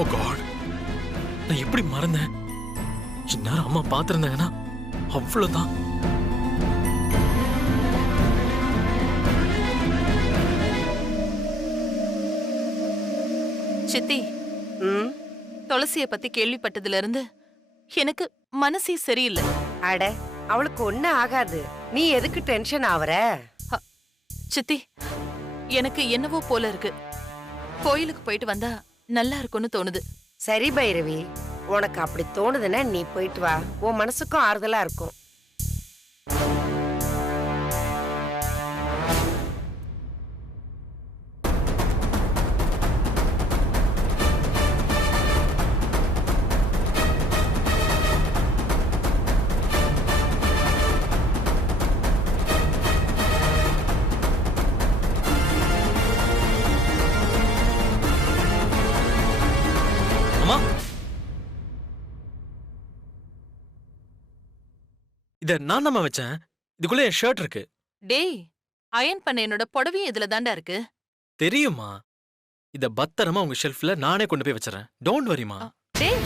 ஓ God, நான் எப்படி மறந்தேன்? இந்நேரம் அம்மா பார்த்திருந்தாங்கன்னா அவ்வளவுதான். சித்தி, துளசிய பத்தி கேள்விப்பட்டதுல இருந்து எனக்கு மனசே சரியில்லை. அட, அவளுக்கு ஒண்ணு ஆகாது. நீ எதுக்கு டென்ஷன் ஆவற? சித்தி, எனக்கு என்னவோ போல இருக்கு. கோயிலுக்கு போயிட்டு வந்தா நல்லா இருக்கும்னு தோணுது. சரி பைரவி, உனக்கு அப்படி தோணுதுன்னா நீ போயிட்டு வா. உன் மனசுக்கும் ஆறுதலா இருக்கும். இத நான் தான் வச்சேன். இதுக்குள்ள என் ஷர்ட் இருக்கு. டேய், அயன் பண்ண என்னோட புடவையும் இதுல தாண்டா இருக்கு. தெரியுமா? இத பத்திரமா உங்க ஷெல்ஃப்ல நானே கொண்டு போய் வச்சிரறேன். டோன்ட் வரிமா. டேய்,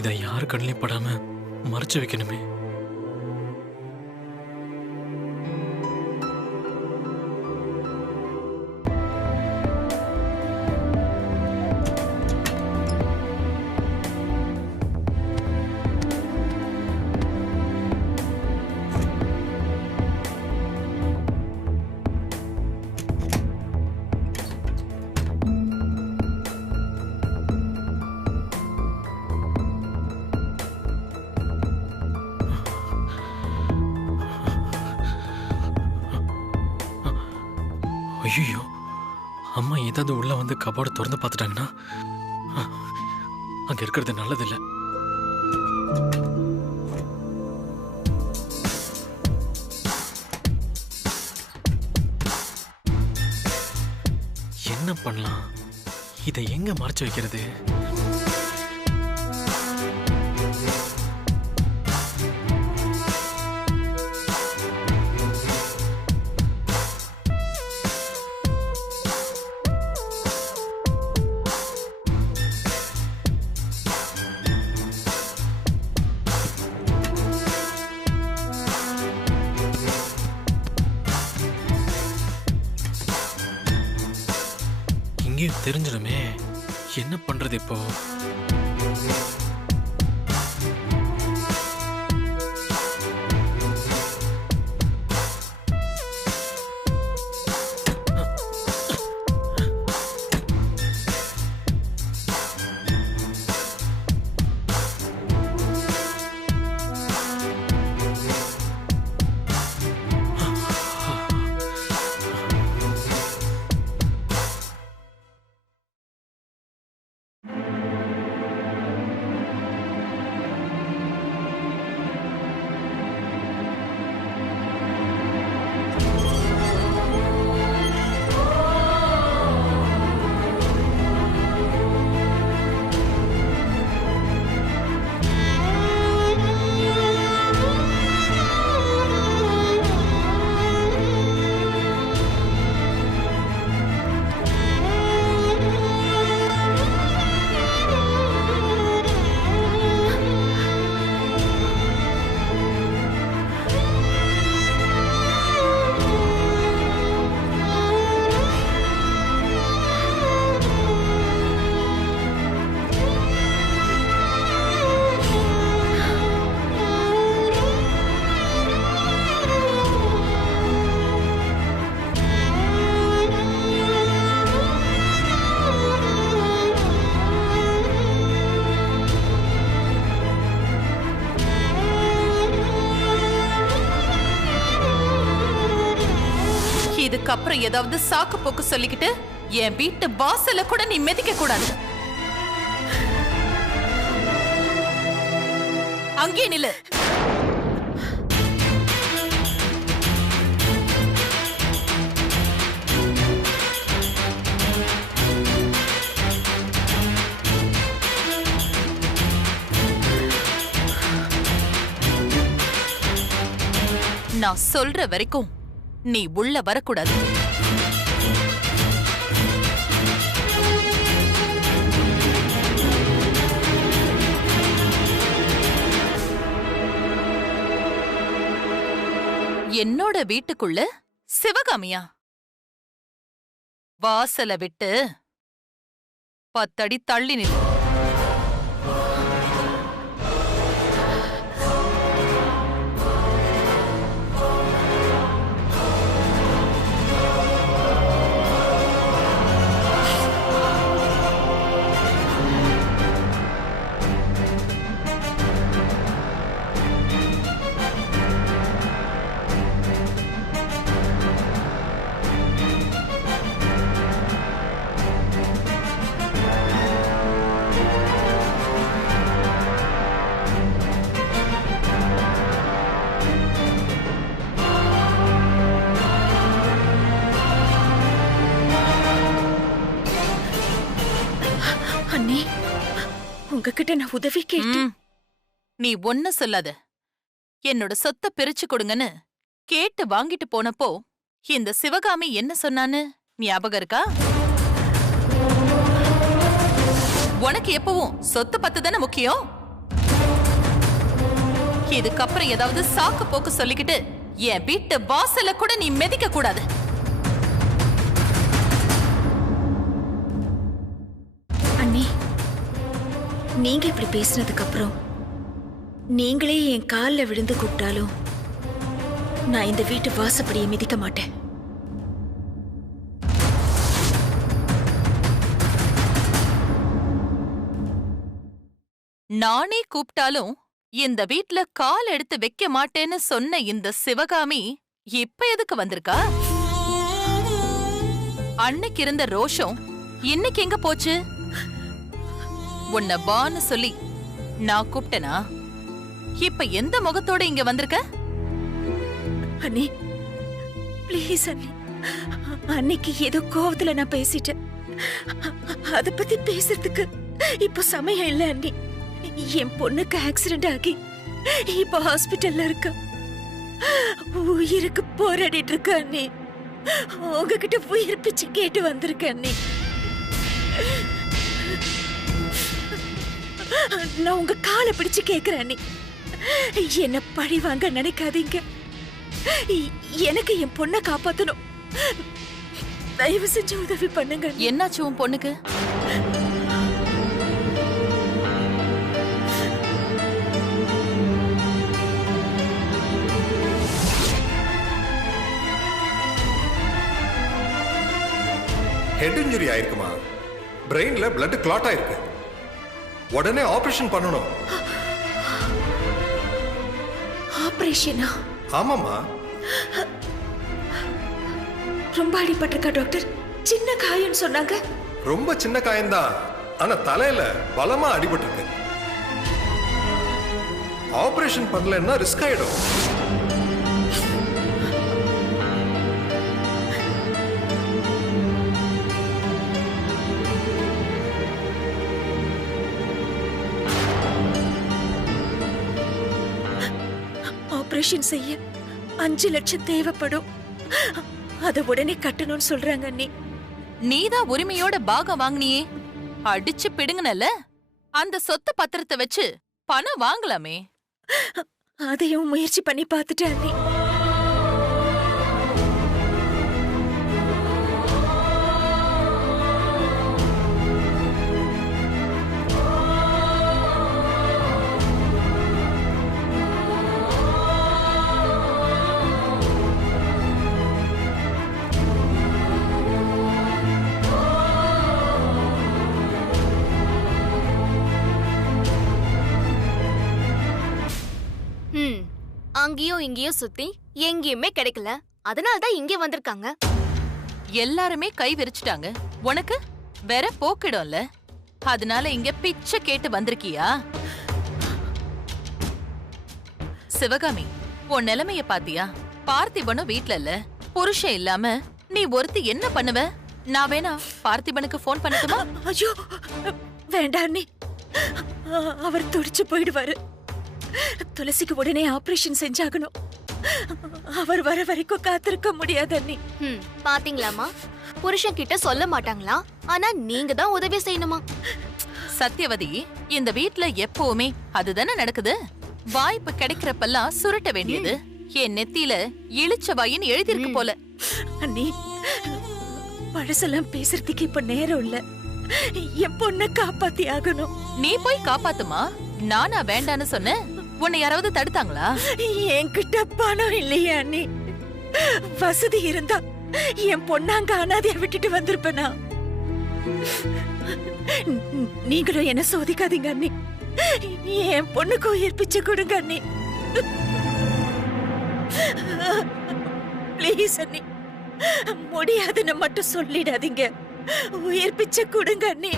இத யாரு கண்ணிலையும் படாம மறைச்சு வைக்கணுமே. ஐயோ, அம்மா ஏதாவது உள்ள வந்து கபோர்டு திறந்து பார்த்துட்டாங்கன்னா அங்க இருக்கிறது நல்லதில்லை. என்ன பண்ணலாம்? இதை எங்க மறைச்சு வைக்கிறது? தெரிஞ்சிடுமே, என்ன பண்றது இப்போ? இதுக்கப்புறம் ஏதாவது சாக்கு போக்கு சொல்லிக்கிட்டு என் வீட்டு வாசல்ல கூட நீ மிதிக்க கூடாது. அங்கே நில்லு. நான் சொல்ற வரைக்கும் நீ உள்ள வரக்கூடாது. என்னோட வீட்டுக்குள்ள சிவகாமியா? வாசல விட்டு 10 அடி தள்ளி நில்லு. உங்ககிட்ட நான் உதவி கேட்டேன். நீ ஒண்ணு சொல்லாத. என்னோட சொத்தை பிரிச்சு கொடுங்கன்னு கேட்டு வாங்கிட்டு போனப்போ இந்த சிவகாமி என்ன சொன்னான்னு ஞாபகம் இருக்கா? உனக்கு எப்பவும் சொத்து பத்து தானே முக்கியம். இதுக்கப்புறம் ஏதாவது சாக்கு போக்கு சொல்லிக்கிட்டு என் வீட்டு வாசல்ல கூட நீ மிதிக்க கூடாது. அண்ணி, நீங்க இப்படி பேசினதுக்கு அப்புறம் நீங்களே என் கால்ல விழுந்து கூப்பிட்டாலும் நான் இந்த வீட்டு வாசப்படியை மிதிக்க மாட்டேன். நானே கூப்பிட்டாலும் இந்த வீட்ல கால் எடுத்து வைக்க மாட்டேன்னு சொன்ன இந்த சிவகாமி இப்ப எதுக்கு வந்திருக்கா? அன்னைக்கு இருந்த ரோஷம் இன்னைக்கு எங்க போச்சு? உன்னை வான்னு சொல்லி நான் கூப்பிட்டனா? இப்ப எந்த முகத்தோட இங்க வந்திருக்க? அண்ணி, ப்ளீஸ் அண்ணி. அன்னைக்கு ஏதோ கோவத்துல நான் பேசிட்டேன். அத பத்தி பேசுறதுக்கு இப்ப சமயம் இல்ல அண்ணி. என் பொண்ணுக்கு ஆக்சிடென்ட் ஆகி இப்ப ஹாஸ்பிட்டல்ல இருக்கா. உயிருக்கு போராடிட்டு இருக்க அண்ணி. உங்ககிட்ட உயிர் பிச்சு கேட்டு வந்திருக்க அண்ணி. நான் உங்க காலை பிடிச்சு கேக்குறேன் அண்ணி. என்ன பழி வாங்க நினைக்காதீங்க. எனக்கு என் பொண்ணை காப்பாத்தணும். தயவு செஞ்சு உதவி பண்ணுங்க. என்னாச்சு உன் பொண்ணுக்கு? ஹெட் இன்ஜுரி ஆயிருக்குமா? பிரெயின்ல பிளட் கிளாட் ஆயிருக்கு. உடனே ஆபரேஷன் பண்ணணும். ஆபரேஷனா? ஆமாமா. ரொம்ப அடிபட்டிருக்கா டாக்டர்? சின்ன காயம் சொன்னாங்க. ரொம்ப சின்ன காயம்தான், ஆனா தலையில பலமா அடிபட்டிருக்கு. ஆபரேஷன் பண்ணலன்னா ரிஸ்க் ஆயிடும். ஆபரேஷன் செய்ய 5 லட்சம் தேவைப்படும். அத உடனே கட்டணும்னு சொல்றாங்க அண்ணி. நீதான் உரிமையோட பாகம் வாங்கினியே, அடிச்சு பிடுங்கனல. அந்த சொத்து பத்திரத்தை வச்சு பணம் வாங்கலாமே. அதையும் முயற்சி பண்ணி பார்த்துட்டேன் அண்ணி. அங்கேயும் இங்கேயும் சுத்தி எங்கேயுமே கிடைக்கல. அதனால தான் இங்கே வந்திருக்காங்க. எல்லாருமே கை விரிச்சிட்டாங்க. உனக்கு வேற போக்கிடும்ல, அதனால இங்க பிச்சை கேட்டு வந்திருக்கியா? சிவகாமி, உன் நிலைமைய பாத்தியா? பார்த்திபனும் வீட்ல இல்ல, புருஷன் இல்லாம நீ ஒருத்தி என்ன பண்ணுவ? நான் வேணா பார்த்திபனுக்கு போன் பண்ணட்டுமா? ஐயோ வேண்டாம் அண்ணி, அவர் துடிச்சு போயிடுவாரு. துளசிக்கு உடனே ஆபரேஷன் செஞ்சாகணும். அவர் வர வரைக்கும் காத்திருக்க முடியாது அண்ணி. பாத்தீங்களாமா, புருஷன் கிட்ட சொல்ல மாட்டாங்களா? ஆனா நீங்க தான் உதவி செய்யணுமா? சத்யவதி, இந்த வீட்ல எப்பவுமே அதுதானே நடக்குது. வாய்ப்பு கிடைக்கிறப்பெல்லாம் சுருட்ட வேண்டியது. என் நெத்தியில இழிச்ச வாயின்னு எழுதிருக்கு போல. அண்ணி, பழசெல்லாம் பேசுறதுக்கு இப்ப நேரம் இல்ல. என் பொண்ணை காப்பாத்தி ஆகணும். நீ போய் காப்பாத்துமா. நானா வேண்டான்னு சொன்னேன்? உன்னை யாராவது தடுத்தாங்களா? என்கிட்ட பணம் இல்லையா அண்ணி? வசதி இருந்தா என் பொண்ணாங்க அனாதைய விட்டுட்டு வந்திருப்பேனா? நீங்களும் என்ன சோதிக்காதீங்க அண்ணி. என் பொண்ணுக்கு உயிர் பிச்சை கொடுங்க அண்ணி. பிளீஸ் அண்ணி, முடியாதுன்னு மட்டும் சொல்லிடாதீங்க. உயிர் பிச்சை கொடுங்க அண்ணி.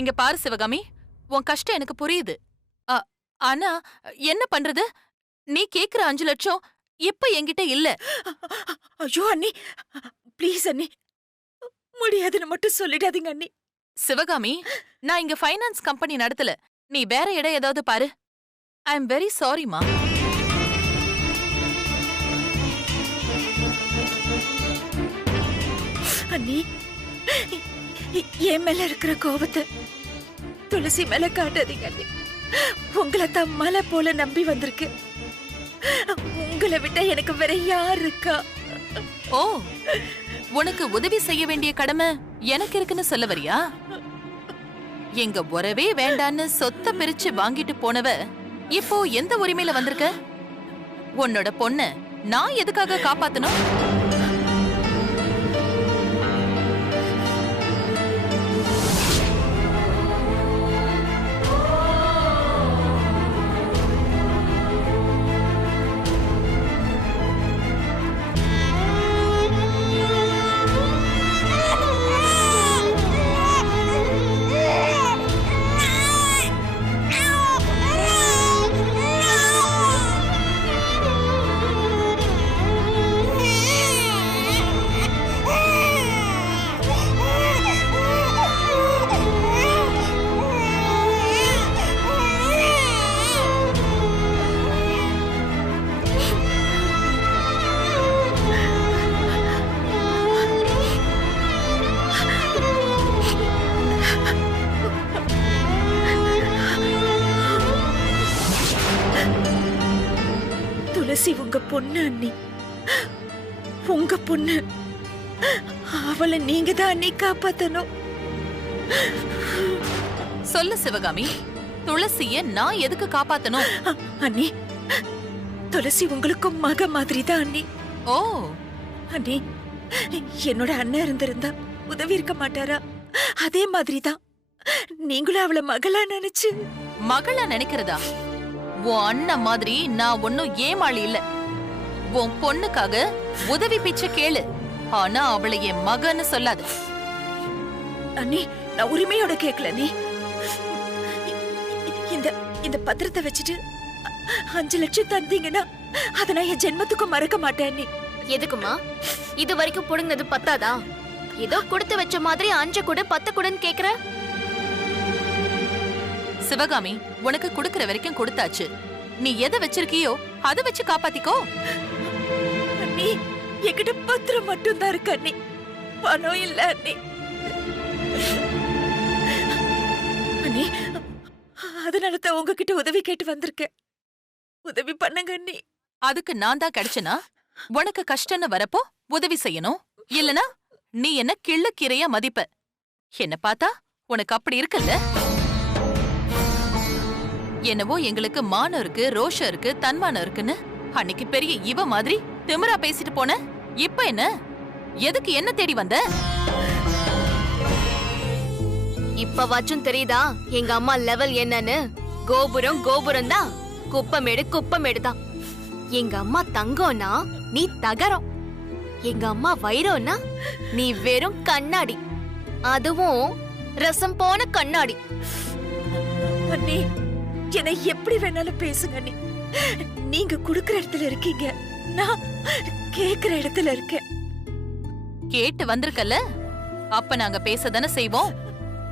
இங்க பாரு சிவகாமி, உன் கஷ்டம் எனக்கு புரியுது. ஆனா என்ன பண்றது? நீ கேக்குற 5 லட்சம் இப்ப என்கிட்ட இல்ல. ஐயோ அண்ணி, ப்ளீஸ் அண்ணி, முடியாதுன்னு மட்டும் சொல்லிடாதீங்க அண்ணி. சிவகாமி, நான் இங்க ஃபைனான்ஸ் கம்பெனி நடத்தல. நீ வேற இடம் ஏதாவது பாரு. ஐ எம் வெரி சாரிமா. அண்ணி, என் மேல இருக்கிற கோபத்தை துளசி மேல காட்டாதீங்க அண்ணி. உங்களை தான் மலை போல நம்பி வந்திருக்கு. உங்களை விட்டா எனக்கு வேற யார் இருக்கா? ஓ, உனக்கு உதவி செய்ய வேண்டிய கடமை எனக்கு இருக்குன்னு சொல்ல வரியா? எங்க உறவே வேண்டான்னு சொத்தை பிரிச்சு வாங்கிட்டு போனவ இப்போ எந்த உரிமையில வந்திருக்க? உன்னோட பொண்ண நான் எதுக்காக காப்பாத்தணும்? துளசி உங்க பொண்ணு அண்ணி, உங்க பொண்ணு. அவளை நீங்க தான் அண்ணி காப்பாத்தணும். சொல்லு சிவகாமி, துளசிய நான் எதுக்கு காப்பாத்தணும்? அண்ணி, துளசி உங்களுக்கும் மக மாதிரி தான் அண்ணி. ஓ, அண்ணி, என்னோட அண்ணன் இருந்திருந்தா உதவி இருக்க மாட்டாரா? அதே மாதிரிதான் நீங்களும் அவளை மகளா நினைச்சு. மகளா நினைக்கிறதா? உன் அண்ணன் மாதிரி நான் ஒன்னும் ஏமாளி இல்ல. உன் பொண்ணுக்காக உதவி பிச்சை கேளு, ஆனா அவளை என் மகன்னு சொல்லாது. அண்ணி, நான் உரிமையோட கேக்கல அண்ணி. இந்த பத்திரத்தை வச்சுட்டு 5 லட்சம் தந்தீங்கன்னா அதை நான் என் ஜென்மத்துக்கும் மறக்க மாட்டேன் அண்ணி. எதுக்குமா? இது வரைக்கும் புடுங்கினது பத்தாதா? ஏதோ கொடுத்து வச்ச மாதிரி 5 கூட 10 கூடன்னு கேக்குற? சிவகாமி, உனக்கு கொடுக்கற வரைக்கும் கொடுத்தாச்சு. நீ எதை வச்சிருக்கியோ அதை வச்சு காப்பாத்திக்கோ. அண்ணி, என்கிட்ட பத்திரம் மட்டும் தான் இருக்கு அண்ணி, பணம் இல்ல அண்ணி. அண்ணி, அதனால தான் உங்ககிட்ட உதவி கேட்டு வந்திருக்கேன். உதவி பண்ணுங்க அண்ணி. அதுக்கு நான் தான் கிடைச்சனா? உனக்கு கஷ்டம்னு வரப்போ உதவி செய்யணும், இல்லனா நீ என்ன கிள்ளுக்கீரையா மதிப்ப. என்ன பார்த்தா உனக்கு அப்படி இருக்குல்ல? என்னவோ எங்களுக்கு மானம் இருக்கு, ரோஷம் இருக்கு, தன்மானம் இருக்குன்னு அன்னைக்கு பெரிய இவ மாதிரி திமிரா பேசிட்டு போன. இப்ப என்ன? எதுக்கு என்ன தேடி வந்த? இப்பவாச்சும் தெரியுதா எங்க அம்மா லெவல் என்னன்னு? கோபுரம் கோபுரம் தான், குப்பமேடு குப்பமேடு தான். எங்க அம்மா தங்கம்னா நீ தகரம், எங்க அம்மா வைரம்னா நீ வெறும் கண்ணாடி, அதுவும் ரசம் போன கண்ணாடி. அண்ணி, என்னை எப்படி வேணாலும் பேசுங்க அண்ணி. நீங்க குடுக்கற இடத்துல இருக்கீங்க, நான் கேக்குற இடத்துல இருக்கேன். கேட்டு வந்திருக்கல, அப்ப நாங்க பேசதானே செய்வோம்.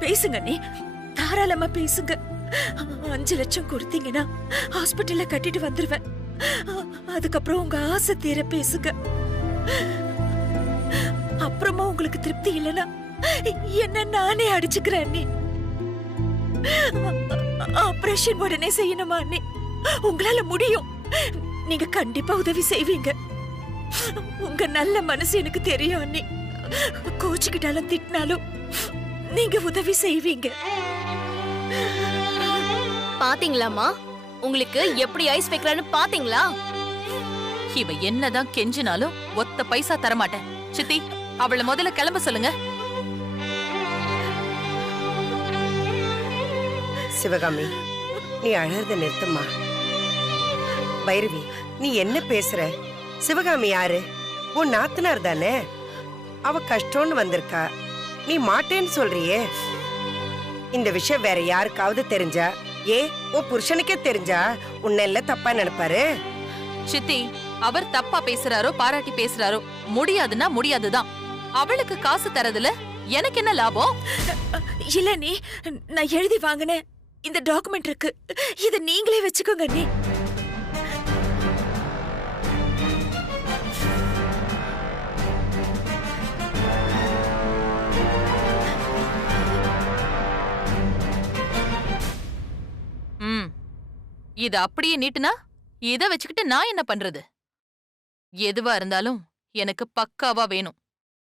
பேசுங்க அண்ணி, தாராளமா பேசுங்க. 5 லட்சம் கொடுத்தீங்கன்னா ஹாஸ்பிட்டல்ல கட்டிட்டு வந்துருவேன். அதுக்கப்புறம் உங்க ஆசை தீர பேசுங்க. அப்புறமா உங்களுக்கு திருப்தி இல்லைன்னா என்ன நானே அடிச்சுக்கிறேன் அண்ணி. ஆபரேஷன் உடனே செய்யணுமா அண்ணி? உங்களால முடியும். நீங்க கண்டிப்பா உதவி செய்வீங்க. உங்க நல்ல மனசு எனக்கு தெரியும் அண்ணி. கோச்சுக்கிட்டாலும் திட்டினாலும் நீங்க உதவி செய்வீங்க. பாத்தீங்களாமா, உங்களுக்கு எப்படி ஐஸ் வைக்கிறான்னு பாத்தீங்களா? இவ என்னதான் கெஞ்சினாலும் ஒத்த பைசா தரமாட்டேன். சித்தி, அவளை முதல்ல கிளம்ப சொல்லுங்க. சிவகாமி, நீ அழறத நிறுத்தம்மா. பைரவி, நீ என்ன பேசுற? சிவகாமி யாரு? உன் நாத்தனார் தானே. அவ கஷ்டம்னு வந்திருக்கா, நீ மாட்டேன்னு சொல்றியே. இந்த விஷயம் வேற யாருக்காவது தெரிஞ்சா, உன் புருஷனுக்கே தெரிஞ்சா உன்னை எல்லாம் தப்பா நினைப்பாரு. சித்தி, அவர் தப்பா பேசுறாரோ பாராட்டி பேசுறாரோ, முடியாதுன்னா முடியாதுதான். அவளுக்கு காசு தரதுல எனக்கு என்ன லாபம்? இல்ல நீ, நான் எழுதி வாங்கினேன் இந்த டாக்குமெண்ட் இருக்கு, இத நீங்களே வச்சுக்கோங்க நீ. இத அப்படியே நீட்டுனா இத வச்சுக்கிட்டு நான் என்ன பண்றது? எதுவா இருந்தாலும் எனக்கு பக்காவா வேணும்,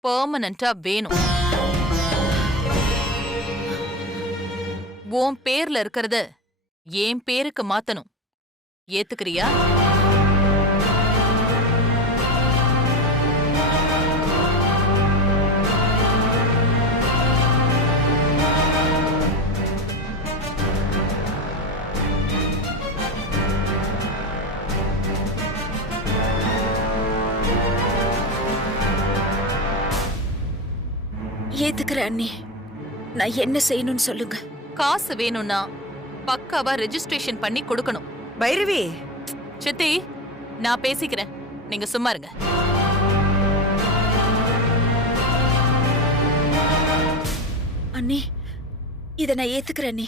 பெர்மனண்டா வேணும். உன் பேர்ல இருக்கிறத என் பேருக்கு மாத்தணும். ஏத்துக்கிறியா? ஏத்துக்கிறேன் அண்ணி. நான் என்ன செய்யணும்னு சொல்லுங்க. காசு வேணும்னா பக்காவா ரெஜிஸ்ட்ரேஷன் பண்ணி கொடுக்கணும். பைரவி, சித்தி, நான் பேசிக்கிறேன், நீங்க சும்மா இருங்க. அண்ணி, இத நான் ஏத்துக்கிறேன் அண்ணி.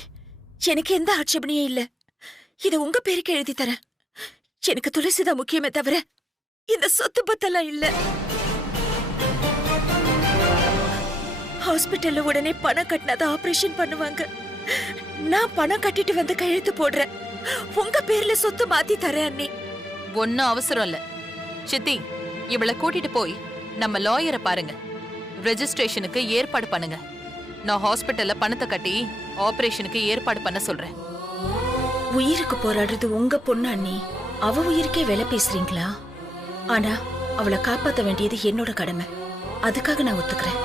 எனக்கு எந்த ஆட்சேபனையும் இல்ல. இத உங்க பேருக்கு எழுதி தரேன். எனக்கு துளசிதான் முக்கியமே தவிர இந்த சொத்து பத்தெல்லாம் இல்ல. ஹாஸ்பிட்டல்ல உடனே பணம் கட்டினாதான் ஆபரேஷன் பண்ணுவாங்க. நான் பணம் கட்டிட்டு வந்து கையெழுத்து போடுறேன். உங்க பேர்ல சொத்து மாத்தி தரேன் அண்ணி. ஒன்னும் அவசரம் இல்ல. சித்தி, இவளை கூட்டிட்டு போய் நம்ம லாயரை பாருங்க, ரெஜிஸ்ட்ரேஷனுக்கு ஏற்பாடு பண்ணுங்க. நான் ஹாஸ்பிட்டல்ல பணத்தை கட்டி ஆபரேஷனுக்கு ஏற்பாடு பண்ண சொல்றேன். உயிருக்கு போராடுறது உங்க பொண்ணு அண்ணி. அவ உயிருக்கே விலை பேசுறீங்களா? ஆனா அவளை காப்பாத்த வேண்டியது என்னோட கடமை. அதுக்காக நான் ஒத்துக்கிறேன்.